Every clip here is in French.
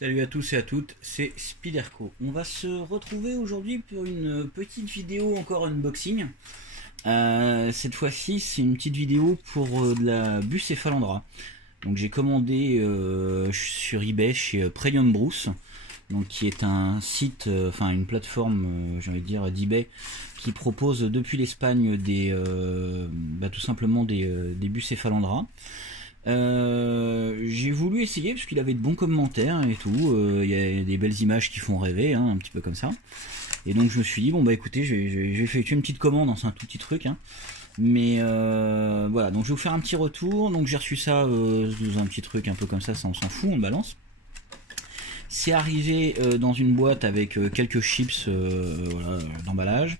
Salut à tous et à toutes, c'est Spiderco. On va se retrouver aujourd'hui pour une petite vidéo encore unboxing. Cette fois-ci, c'est une petite vidéo pour de la Bucephalandra. Donc j'ai commandé sur eBay chez Premium Bruce, donc qui est un site, enfin une plateforme, j'ai envie de dire d'eBay, qui propose depuis l'Espagne tout simplement des Bucephalandra. J'ai voulu essayer parce qu'il avait de bons commentaires et tout. Il y a des belles images qui font rêver, hein, un petit peu comme ça. Et donc je me suis dit bon bah écoutez, je vais effectuer une petite commande, c'est un tout petit truc, hein. Mais voilà, donc je vais vous faire un petit retour. Donc j'ai reçu ça dans un petit truc un peu comme ça on s'en fout, on le balance. C'est arrivé dans une boîte avec quelques chips voilà, d'emballage.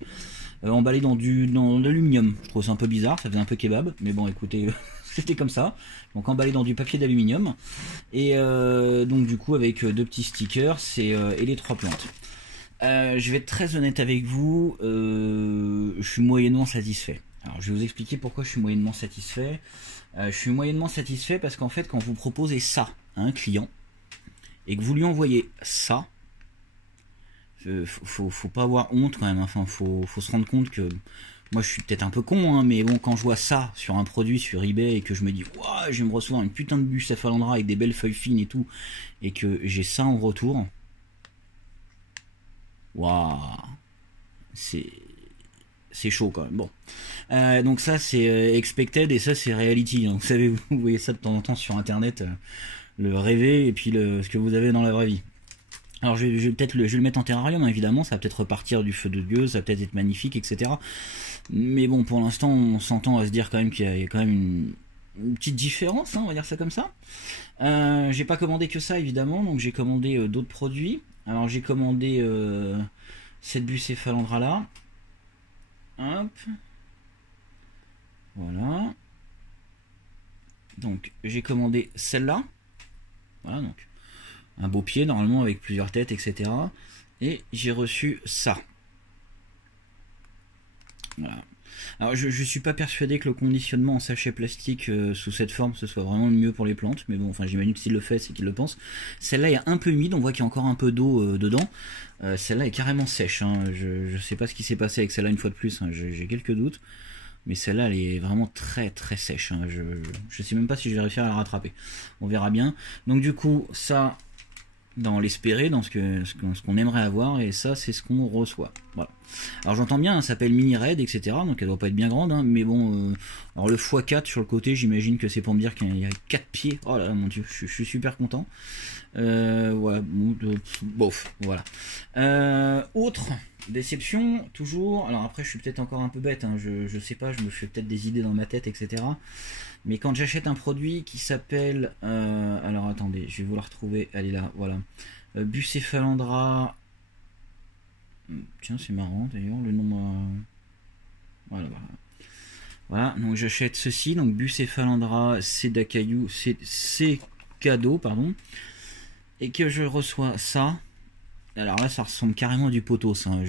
Emballé dans l'aluminium. Je trouve ça un peu bizarre, ça faisait un peu kebab, mais bon écoutez, c'était comme ça. Donc emballé dans du papier d'aluminium. Et donc du coup avec deux petits stickers et les trois plantes. Je vais être très honnête avec vous, je suis moyennement satisfait. Alors je vais vous expliquer pourquoi je suis moyennement satisfait. Je suis moyennement satisfait parce qu'en fait quand vous proposez ça à un client, et que vous lui envoyez ça, faut pas avoir honte quand même, enfin faut se rendre compte que moi je suis peut-être un peu con, hein, mais bon, quand je vois ça sur un produit sur eBay et que je me dis ouah, je vais me recevoir une putain de Bucephalandra avec des belles feuilles fines et tout, et que j'ai ça en retour, waouh, c'est chaud quand même. Bon, donc ça c'est expected et ça c'est reality, hein. Vous savez, vous voyez ça de temps en temps sur internet, le rêver et puis ce que vous avez dans la vraie vie. Alors je vais peut-être je vais le mettre en terrarium, hein, évidemment, ça va peut-être repartir du feu de Dieu, ça va peut-être être magnifique, etc. Mais bon, pour l'instant, on s'entend à se dire quand même qu'il y a quand même une petite différence, hein, on va dire ça comme ça. J'ai pas commandé que ça, évidemment, donc j'ai commandé d'autres produits. Alors j'ai commandé cette Bucephalandra là. Hop. Voilà. Donc j'ai commandé celle-là. Voilà, donc un beau pied normalement avec plusieurs têtes, etc. Et j'ai reçu ça. Voilà. Alors je suis pas persuadé que le conditionnement en sachet plastique sous cette forme ce soit vraiment le mieux pour les plantes, mais bon, enfin j'imagine que s'il le fait c'est qu'il le pense. Celle-là est un peu humide, on voit qu'il y a encore un peu d'eau dedans. Celle-là est carrément sèche, hein. Je sais pas ce qui s'est passé avec celle-là une fois de plus, hein. J'ai quelques doutes. Mais celle-là, elle est vraiment très très sèche, hein. Je sais même pas si je vais réussir à la rattraper. On verra bien. Donc du coup, ça, dans l'espérer, dans ce qu'on aimerait avoir, et ça, c'est ce qu'on reçoit. Voilà. Alors j'entends bien, hein, ça s'appelle Mini Red, etc. Donc elle doit pas être bien grande, hein, mais bon, alors le x4 sur le côté, j'imagine que c'est pour me dire qu'il y a 4 pieds. Oh là là, mon dieu, je suis super content. Voilà, bof, voilà. Autre déception, toujours. Alors après, je suis peut-être encore un peu bête, hein, je sais pas, je me fais peut-être des idées dans ma tête, etc. Mais quand j'achète un produit qui s'appelle... alors attendez, je vais vous la retrouver, elle est là, voilà. Bucephalandra... Tiens, c'est marrant d'ailleurs, le nom... Voilà, voilà. Voilà, donc j'achète ceci, donc Bucephalandra Caillou, c'est cadeau, pardon. Et que je reçois ça. Alors là, ça ressemble carrément à du potos, hein.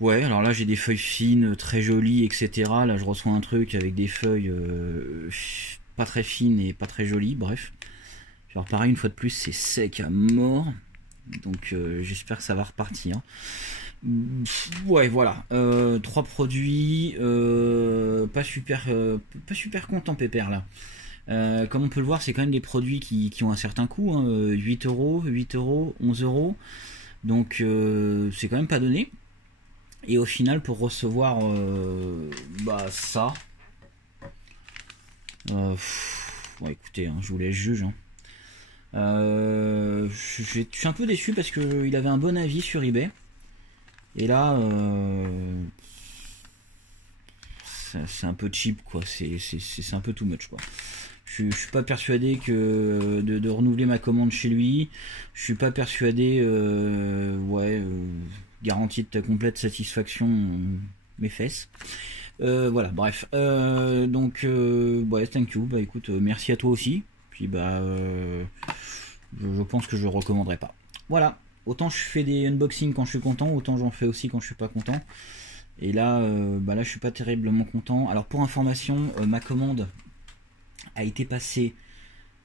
Ouais, alors là j'ai des feuilles fines, très jolies, etc. Là je reçois un truc avec des feuilles pas très fines et pas très jolies, bref. Alors pareil, une fois de plus, c'est sec à mort. Donc j'espère que ça va repartir. Ouais, voilà. Trois produits, pas super content pépère là. Comme on peut le voir, c'est quand même des produits qui ont un certain coût, hein, 8 euros, 8 euros, 11 euros. Donc c'est quand même pas donné. Et au final, pour recevoir ça, ouais, écoutez, hein, je vous laisse juger, hein. Je suis un peu déçu parce qu'il avait un bon avis sur eBay. Et là, c'est un peu cheap, quoi. C'est un peu too much, quoi. Je suis pas persuadé que de renouveler ma commande chez lui. Je suis pas persuadé, garantie de complète satisfaction, mes fesses. Voilà, bref. Donc, thank you. Bah écoute, merci à toi aussi. Puis je pense que je recommanderai pas. Voilà. Autant je fais des unboxings quand je suis content, autant j'en fais aussi quand je suis pas content. Et là, là je suis pas terriblement content. Alors pour information, ma commande a été passée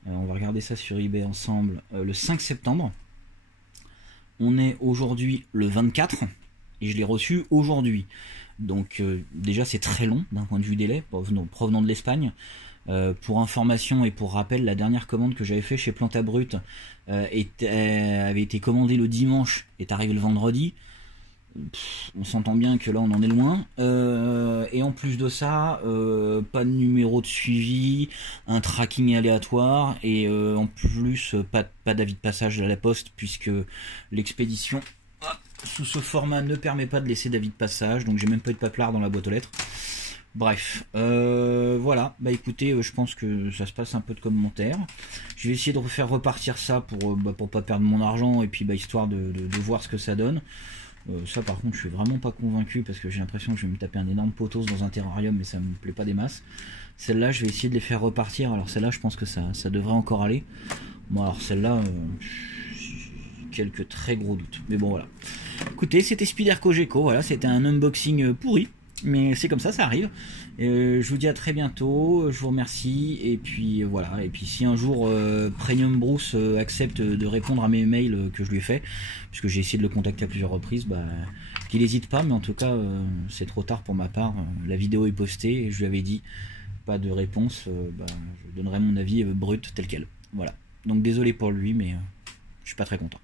On va regarder ça sur eBay ensemble. Le 5 septembre. On est aujourd'hui le 24 et je l'ai reçu aujourd'hui. Donc déjà c'est très long d'un point de vue délai, provenant de l'Espagne. Pour information et pour rappel, la dernière commande que j'avais fait chez Planta Brut avait été commandée le dimanche, est arrivée le vendredi. On s'entend bien que là on en est loin. Et en plus de ça, pas de numéro de suivi, un tracking aléatoire et en plus pas d'avis de passage à la poste puisque l'expédition sous ce format ne permet pas de laisser d'avis de passage, donc j'ai même pas eu de paplard dans la boîte aux lettres. Bref, voilà, bah écoutez, je pense que ça se passe un peu de commentaires. Je vais essayer de refaire repartir ça pour pas perdre mon argent et puis histoire de voir ce que ça donne. Ça par contre je suis vraiment pas convaincu parce que j'ai l'impression que je vais me taper un énorme potos dans un terrarium mais ça me plaît pas des masses. Celle-là je vais essayer de les faire repartir, alors celle-là je pense que ça devrait encore aller. Bon alors celle-là, quelques très gros doutes, mais bon voilà. Écoutez, c'était Spyderco Geco, voilà, c'était un unboxing pourri. Mais c'est comme ça arrive. Je vous dis à très bientôt, je vous remercie, et puis voilà, et puis si un jour Premium Bruce accepte de répondre à mes mails que je lui ai fait, puisque j'ai essayé de le contacter à plusieurs reprises, qu'il n'hésite pas, mais en tout cas c'est trop tard pour ma part, la vidéo est postée, et je lui avais dit, pas de réponse, je donnerai mon avis brut tel quel. Voilà, donc désolé pour lui, mais je suis pas très content.